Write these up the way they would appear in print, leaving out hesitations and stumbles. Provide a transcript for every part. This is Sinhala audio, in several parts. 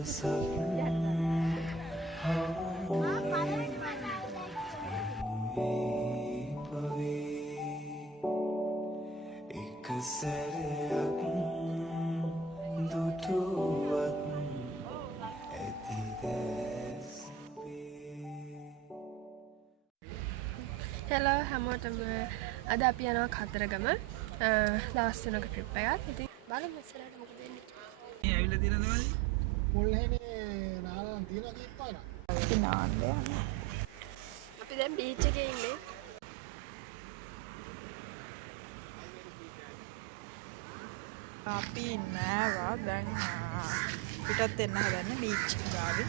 Hello හැමෝටම අද අපි යනවා කතරගම දවස් 3ක ට්‍රිප් එකක්. ඉතින් බලමු ඉස්සරහට මොකද වෙන්නේ. මේ ඇවිල්ලා තියෙනවද වලි? මුල්හේනේ නාලන් තියනවා කීපාර. නාන්නේ. අපි දැන් බීච් එකේ ඉන්නේ. අපි නෑවා දැන් පිටත් එන්න හදන්නේ බීච් ගාවේ.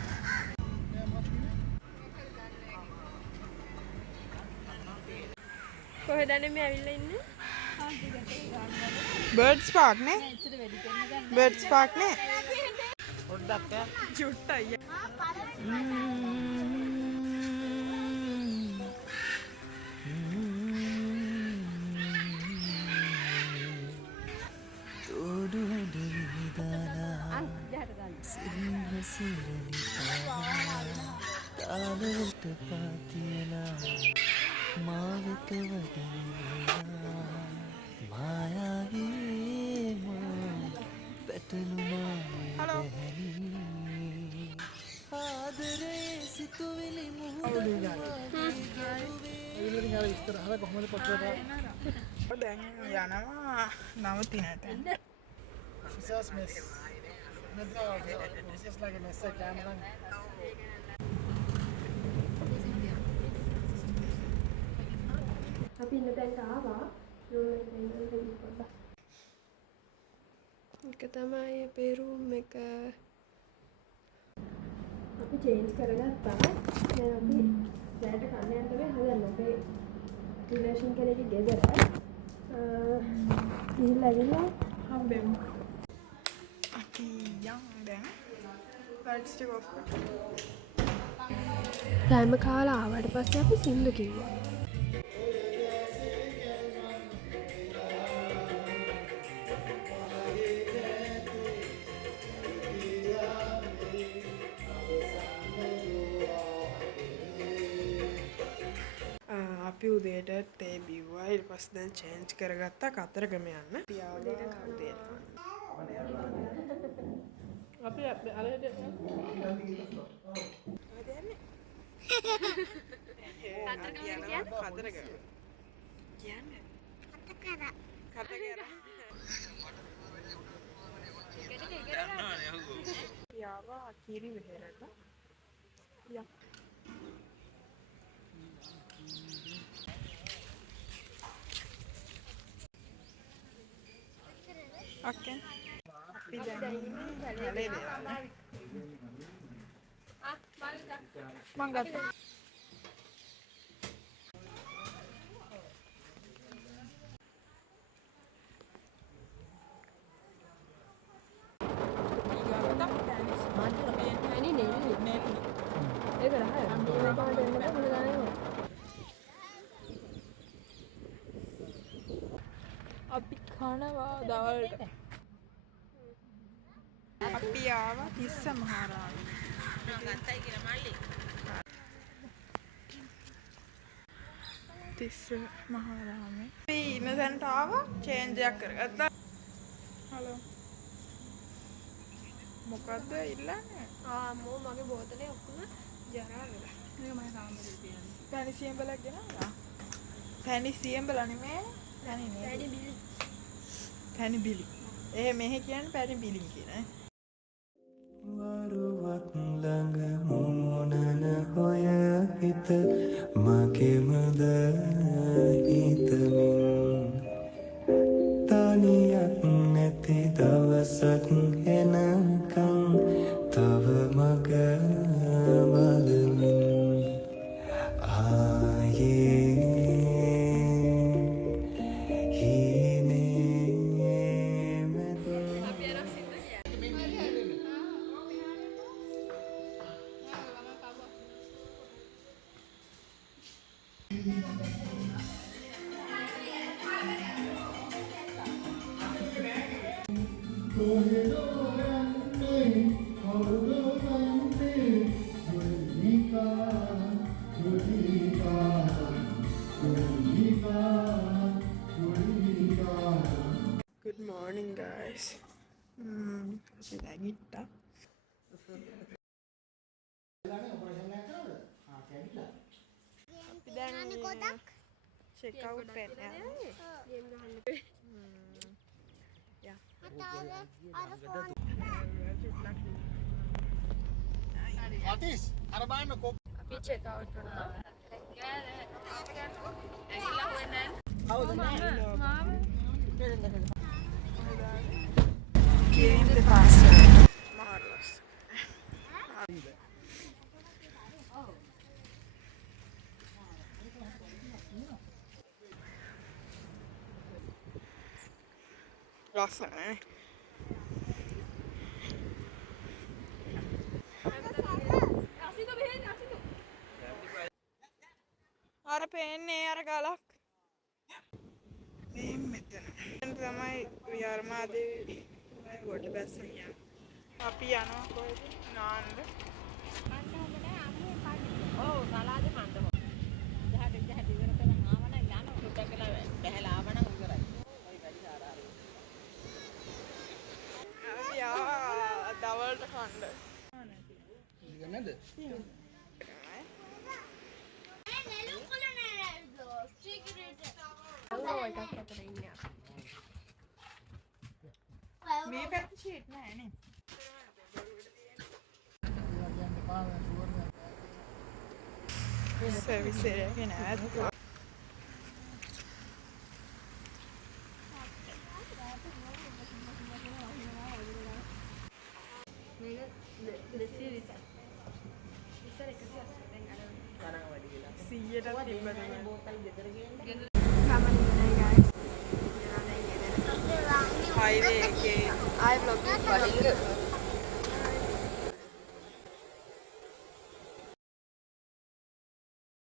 කොහෙද මේ ඇවිල්ලා ඉන්නේ? බර්ඩ්ස් පාක් නේ? බර්ඩ්ස් පාක් නේ? පොඩ්ඩක් චුට්ටයි. තාලවට පාතියලා මාවත වඩිනා මායාවේ මා පැටලුනා දැහැනි ආදරේ සිතුවිලි මුහුදක් ඇවිල්ලා ඉස්සර අහලා කොහමද පොට්ටේ දැන් යනවා නවතිනට. Officers mess. Officers like a mess camera. අපි ඉන්න තැනට ආවා. රූම් එකට ඉන්න පොඩ්ඩක්. ඒක තමයි අපේ රූම් එක. අපි චේන්ජ් කරගත්තා. දැන් අපි රැට කන්න යන්න තමයි හදන්නේ. අපේ රිලේෂන් කෙනෙක්ගේ ගෙදර. ගිහිල්ලා ඇවිල්ලා හම්බෙමු. අපි යන් දැන් ලයිට්ස් ටික ඔෆ් කරමු. කෑම කාලා ආවට පස්සේ අපි සින්දු කිව්වා. අපි උදේට තේ බිව්වා. ඊට පස්සේ දැන් චේන්ජ් කරගත්තා කතරගම යන්න. පියාලා උදේට අපි අලෙට යාවා කිරි වෙහෙරට යා Okay. අපි දැන් ගලේ දෙනවා. මං ගත්තා. අපි කනවා දවල්ට. අපි ආවා තිස්ස මහරාමේ. ගත්තයි කියලා මල්ලි. තිස්ස මහරාමේ. අපි ඉන්න තැනට ආවා චේන්ජ් එකක් කරගත්තා. හලෝ. මොකද්ද ඉල්ලන්නේ? අම්මෝ මගේ බෝතලේ ඔක්කොම ජරා වෙලා. මේක මම සාම්බරේ තියන්නේ. පැණි සියඹලක් ගෙනාවා. පැණි සියඹල නෙමෙයි. පැණි නේ. පැණි බිලි. පැණි බිලි. මෙහෙ කියන්නේ පැණි බිලි කියන. වරුවක් ළඟ මොනන හොය හිත මගෙමද හිතමින් තනියක් නැති දවසක් එනකම් තව මග බලමින් නැගිට්ටා. ඔපරේෂන් එකක් කරවද? කැඩිලා. අපි දැන් චෙක් අවුට් වෙන්න යනවා. ගේම් ගහන්න. යා. අතිස් අර බලන්න කොප් අපි චෙක් අවුට් කරනවා. Giving the password. Marvelous. ලස්සනයි. අර පේන්නේ අර ගලක්. මේ මෙතන. දැන් තමයි විහාරමාදේවි කොට බැස්සම යන්නේ. අපි යනවා කොහෙද? නාන්න. ඔව් සලාද කන්න ඕන. ජහට ඉවර කරන් ආවන යන සුට්ටක් කියලා බැහැලා ආවන ඉවරයි. ඔය වැඩි ආරාරි. අපි ආ දවල්ට කන්න. නේද? අල්ලෝ එකක් අතර ඉන්නේ. මේ පැත්ත ෂීට් නෑ නේ. කියන්නේ පාන ෂුවර් සර්විස් එකේ නෑ. Highway එකේ ආයි vlog එක